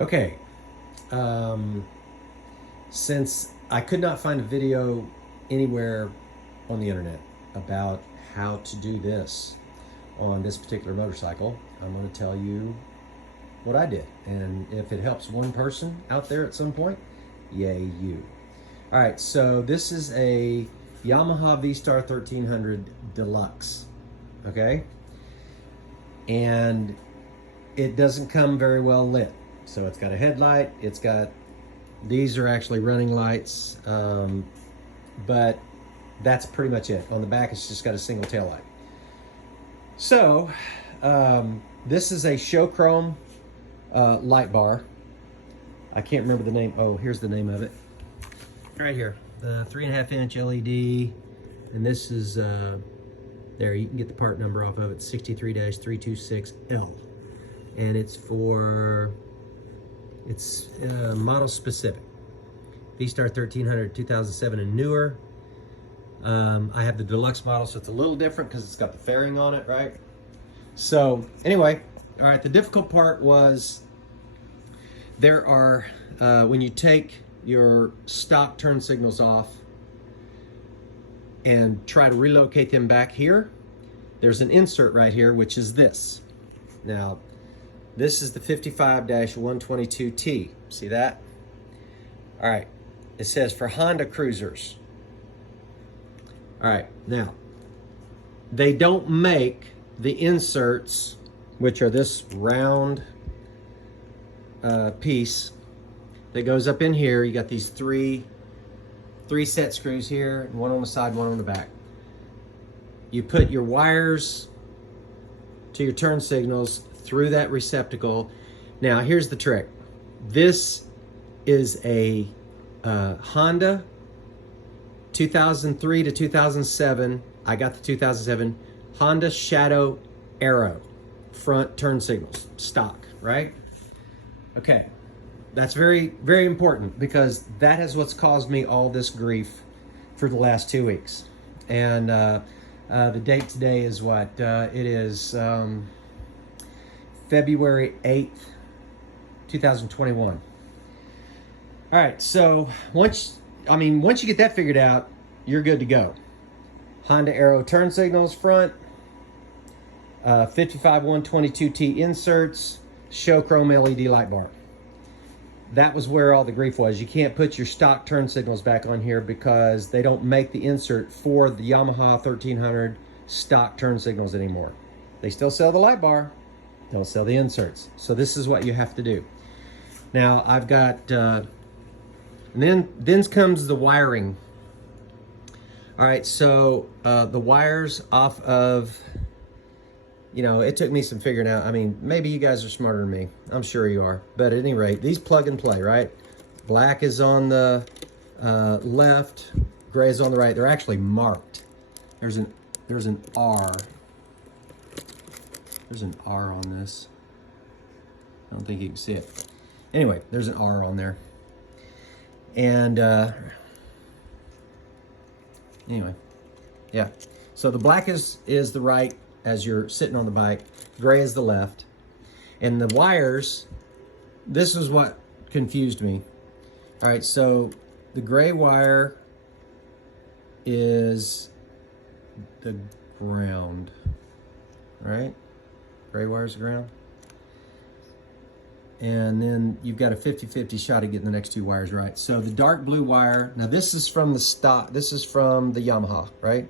Okay, since I could not find a video anywhere on the internet about how to do this on this particular motorcycle, I'm going to tell you what I did. And if it helps one person out there at some point, yay you. All right, so this is a Yamaha VSTAR 1300 Deluxe, okay? And it doesn't come very well lit. So it's got a headlight, these are actually running lights, but that's pretty much it. On the back, it's just got a single tail light. So this is a show chrome light bar. I can't remember the name. Oh, here's the name of it. Right here, the 3.5-inch LED. And this is, there, you can get the part number off of it, 63-326L. And it's model specific. VSTAR 1300 2007 and newer. I have the deluxe model, so it's a little different because it's got the fairing on it, right? So anyway, all right, the difficult part was there are, when you take your stock turn signals off and try to relocate them back here, there's an insert right here, which is this. Now, this is the 55-122T. See that? All right. It says for Honda cruisers. All right. Now, they don't make the inserts, which are this round piece that goes up in here. You got these three set screws here, one on the side, one on the back. You put your wires to your turn signals through that receptacle. Now, here's the trick. This is a Honda 2003 to 2007. I got the 2007 Honda Shadow Arrow front turn signals, stock, right? Okay, that's very, very important because that is what's caused me all this grief for the last 2 weeks. And the date today is what? It is February 8th, 2021. All right, so once you get that figured out, you're good to go. Honda Arrow turn signals front, 55-122T inserts, show chrome LED light bar. That was where all the grief was. You can't put your stock turn signals back on here because they don't make the insert for the Yamaha 1300 stock turn signals anymore. They still sell the light bar, don't sell the inserts. So this is what you have to do. Now I've got, and then comes the wiring. All right, so the wires off of, it took me some figuring out. I mean, maybe you guys are smarter than me. I'm sure you are. But at any rate, these plug and play, right? Black is on the left, gray is on the right. They're actually marked. There's an R. There's an R on this. I don't think you can see it. Anyway, there's an R on there. And anyway, yeah. So the black is the right as you're sitting on the bike. Gray is the left. And the wires, this is what confused me. All right, so the gray wire is the ground, right? Gray wire's the ground. And then you've got a 50-50 shot at getting the next two wires right. So the dark blue wire, now this is from the stock, this is from the Yamaha, right?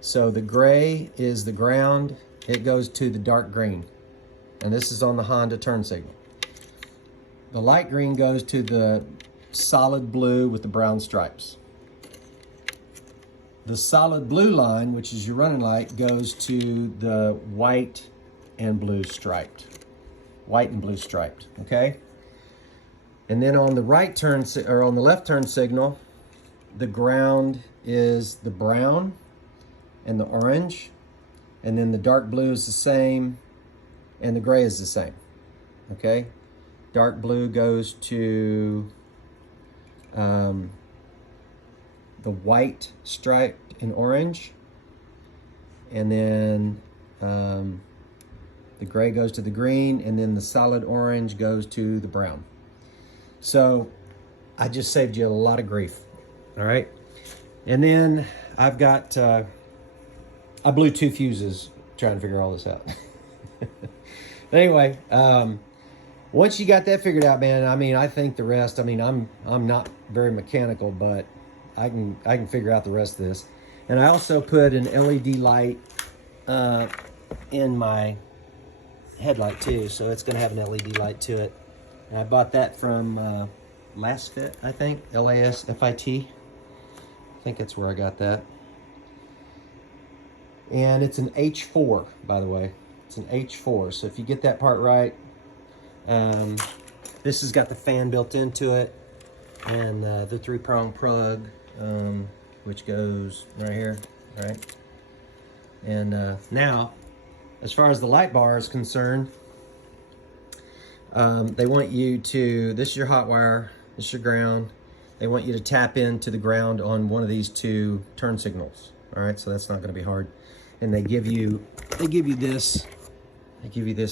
So the gray is the ground, it goes to the dark green. And this is on the Honda turn signal. The light green goes to the solid blue with the brown stripes. The solid blue line, which is your running light, goes to the white and blue striped. White and blue striped, okay? And then on the right turn, or on the left turn signal, the ground is the brown and the orange, and then the dark blue is the same, and the gray is the same, okay? Dark blue goes to the white striped and orange, and then the the gray goes to the green, and then the solid orange goes to the brown. So I just saved you a lot of grief. All right. And then I've got, I blew 2 fuses trying to figure all this out. Anyway, once you got that figured out, man, I mean, I think the rest, I mean, I'm not very mechanical, but I can figure out the rest of this. And I also put an LED light in my headlight too, so it's going to have an LED light to it. And I bought that from Last Fit, I think, LASFIT. I think that's where I got that. And it's an H4, by the way. It's an H4, so if you get that part right, this has got the fan built into it, and the 3-prong plug, which goes right here, right? And now, as far as the light bar is concerned, they want you to, this is your hot wire, this is your ground. They want you to tap into the ground on one of these 2 turn signals. All right, so that's not going to be hard. And they give you this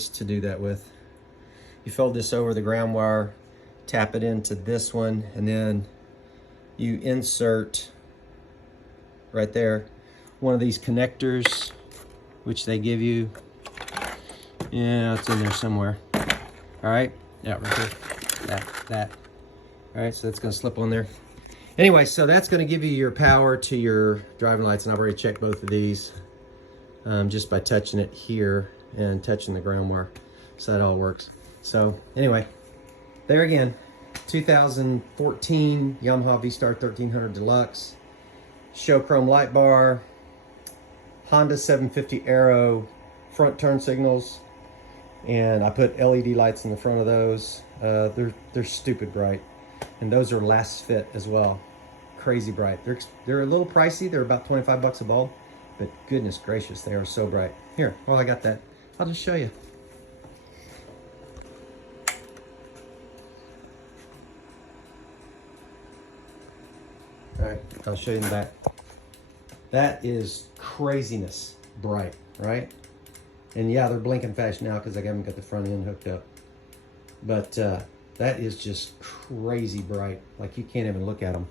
to do that with. You fold this over the ground wire, tap it into this one, and then you insert right there one of these connectors, which they give you. Yeah, it's in there somewhere. All right, yeah, right there. That. All right, so that's gonna slip on there. Anyway, so that's gonna give you your power to your driving lights, and I've already checked both of these just by touching it here and touching the ground wire. So that all works. So anyway, there again, 2014 Yamaha VSTAR 1300 Deluxe, show chrome light bar, Honda 750 Aero front turn signals, and I put LED lights in the front of those. They're stupid bright, and those are Last Fit as well. Crazy bright. They're a little pricey. They're about 25 bucks a bulb, but goodness gracious, they are so bright. Here, while I got that, I'll just show you. All right, I'll show you in the back. That is craziness bright, right? And yeah, they're blinking fast now because I haven't got the front end hooked up. But that is just crazy bright. Like you can't even look at them.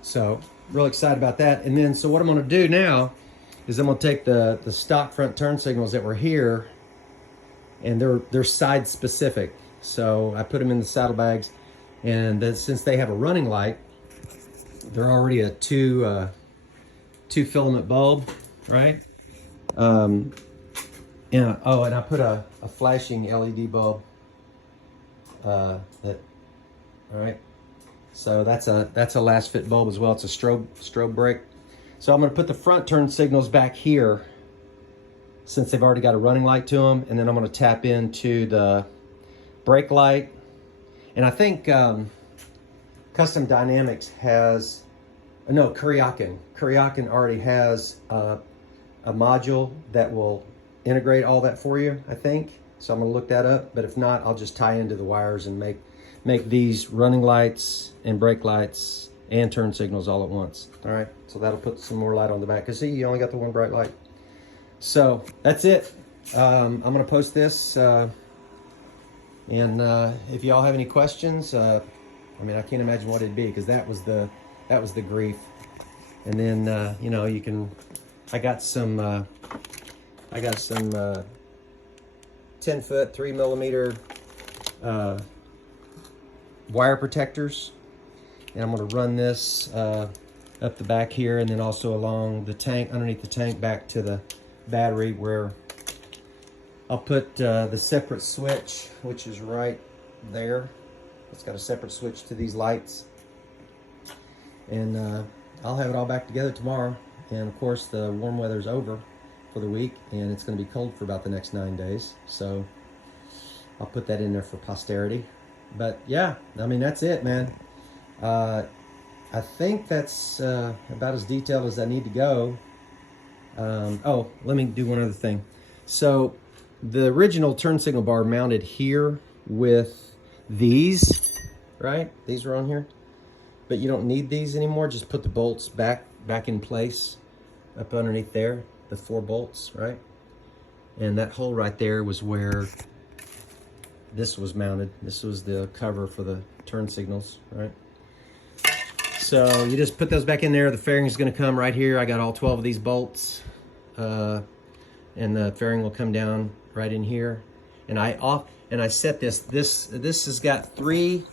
So real excited about that. And then, so what I'm gonna do now is I'm gonna take the stock front turn signals that were here, and they're side specific. So I put them in the saddlebags, and then since they have a running light, they're already a two filament bulb, right? And I put a flashing LED bulb. All right. So that's a Last Fit bulb as well. It's a strobe break. So I'm going to put the front turn signals back here, since they've already got a running light to them, and then I'm going to tap into the brake light. And I think Custom Dynamics has, no, Kuryakin already has a module that will integrate all that for you, I think. So I'm gonna look that up, but if not, I'll just tie into the wires and make these running lights and brake lights and turn signals all at once. All right, so that'll put some more light on the back, because see, you only got the one bright light. So that's it. I'm gonna post this, and if y'all have any questions, I mean, I can't imagine what it'd be, because that was the grief. And then you know, you can, I got some 10-foot 3mm wire protectors, and I'm going to run this up the back here, and then also along the tank, underneath the tank, back to the battery, where I'll put the separate switch, which is right there. It's got a separate switch to these lights, and I'll have it all back together tomorrow. And of course, the warm weather's over for the week, and it's going to be cold for about the next 9 days, so I'll put that in there for posterity. But yeah, I mean, that's it, man. I think that's about as detailed as I need to go. Oh, let me do one other thing. So the original turn signal bar mounted here with these, right? These are on here, but you don't need these anymore. Just put the bolts back in place up underneath there, the 4 bolts, right? And that hole right there was where this was mounted. This was the cover for the turn signals, right? So you just put those back in there. The fairing is going to come right here. I got all 12 of these bolts, and the fairing will come down right in here. And I set this. This has got 3